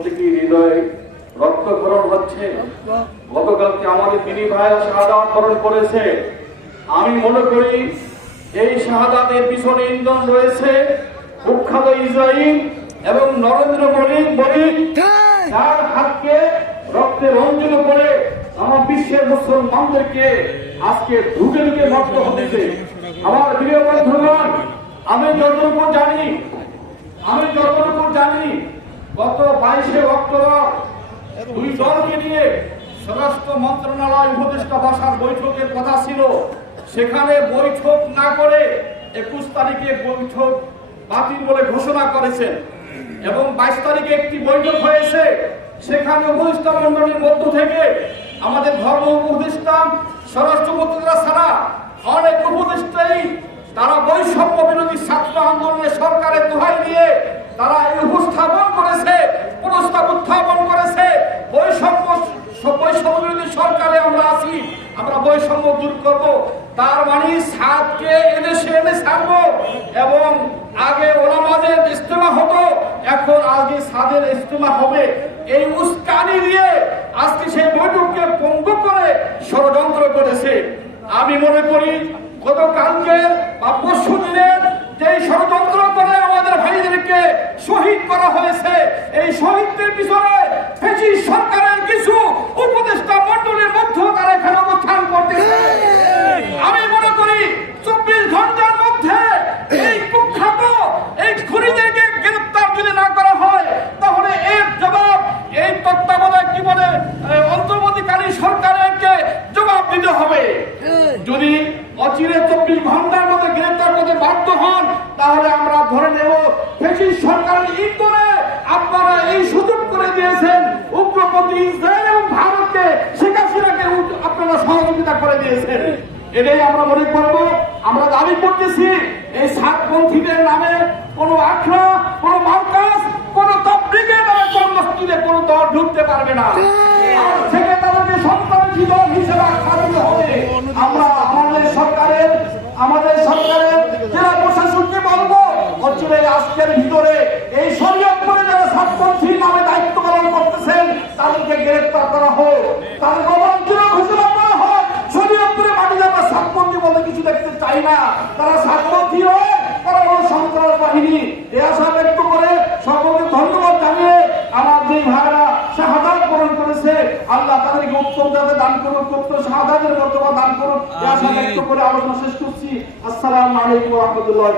প্রত্যেকের হৃদয়ে রক্তক্ষরণ হচ্ছে। গতকালকে আমাদের তিনি ভাইরা শাহাদাত বরণ করেছে। আমি মনে করি, এই শাহাদাতের পিছনে ইন্ধন রয়েছে। কুখ্যাত ইসরায়েল এবং নরেন্দ্র মোদী মোদী তার হাতকে রক্তে রঞ্জিত করে আমার বিশ্বের মুসলমানদেরকে আজকে ঢুকে ঢুকে নষ্ট হতেছে আমার প্রিয় বন্ধুগণ, আমি যতটুকু জানি, আমি জানি গত বাইশে অক্টোবর দুই দলকে নিয়ে স্বরাষ্ট্র মন্ত্রণালয় উপদেষ্টা বসার বৈঠকের কথা ছিল। সেখানে বৈঠক না করে একুশ তারিখে বৈঠক বাতিল বলে ঘোষণা করেছেন এবং বাইশ তারিখে একটি বৈঠক হয়েছে। সেখানে উপদেষ্টা মন্ডলীর মধ্য থেকে আমাদের ধর্ম উপদেষ্টা, স্বরাষ্ট্র উপদেষ্টা ছাড়া অনেক উপদেষ্টাই তারা বৈষম্য বিরোধী ছাত্র আন্দোলনে সরকারের দোহাই দিয়ে তারা এই উপস্থাপন করেছে প্রস্তাব উত্থাপন করেছে বৈষম্য বৈষম্য বিরোধী সরকারে আমরা আছি আমরা বৈষম্য দূর করব। তার মানে সাতকে এদেশে এনে ছাড়বো এবং আগে ওলামাদের ইস্তেমা হতো, এখন আগে সাদের ইস্তেমা হবে। এই উস্কানি দিয়ে আজকে সেই বৈঠককে পঙ্গু করে ষড়যন্ত্র করেছে। আমি মনে করি, গতকালকে বা পরশু দিনের যে ষড়যন্ত্র করে আমাদের ভাইদেরকে শহীদ করা হয়েছে, এই শহীদদের পিছনে ফেসি সরকারের কিছু উপদেষ্টা মন্ডলীর মধ্যে তারা এখানে অবস্থান করতেছে আমি মনে করি চব্বিশ ঘণ্টার মধ্যে এই কুখ্যাত এই খুনিদেরকে গ্রেপ্তার যদি না করা হয় তাহলে এর জবাব এই তত্ত্বাবধায়ক কি বলে আহ, অন্তর্বর্তীকালীন সরকারকে জবাব দিতে হবে যদি অচিরে চব্বিশ ঘণ্টার মধ্যে গ্রেপ্তার করতে বাধ্য হন, তাহলে আমরা ধরে নেব ব্রিটিশ সরকারের ইন্দোরে আপনারা এই সুযোগ করে দিয়েছেন। উগ্রপন্থী ইসরায়েল এবং ভারতকে শেখ হাসিনাকে আপনারা সহযোগিতা করে দিয়েছেন। এটাই আমরা মনে করব। আমরা দাবি করতেছি, এই সাতপন্থীদের নামে কোনো আখড়া, কোনো মার্কাস, কোনো তবলিগের নামে কোন কোনো দল ঢুকতে পারবে না। থেকে তাদেরকে হিসেবে আখ্যা দিতে হবে। আমরা আমাদের সরকারের আমাদের সরকারের জেলা প্রশাসনকে বলব, অঞ্চলে আজকের ভিতরে এই শরীয়তপুরে যারা নামে দায়িত্ব পালন করতেছেন, তাদেরকে গ্রেফতার করা হোক, তাদের অবাঞ্ছনা ঘোষণা করা হোক। শরীয়তপুরে মাটিতে আমরা সাতপন্থী বলতে কিছু দেখতে চাই না, তারা সাতপন্থী হয় তারা হলো সন্ত্রাস বাহিনী। এ আশা ব্যক্ত করে সকলকে ধন্যবাদ জানিয়ে আমার যে ভাইরা শাহাদাত বরণ করেছে আল্লাহ তাদেরকে উত্তম যাতে দান করুন পুত্র শাহাদাতের মর্তবা দান করুন। করে আলোচনা শেষ করছি। আসসালামু আলাইকুম রহমতুল্লাহ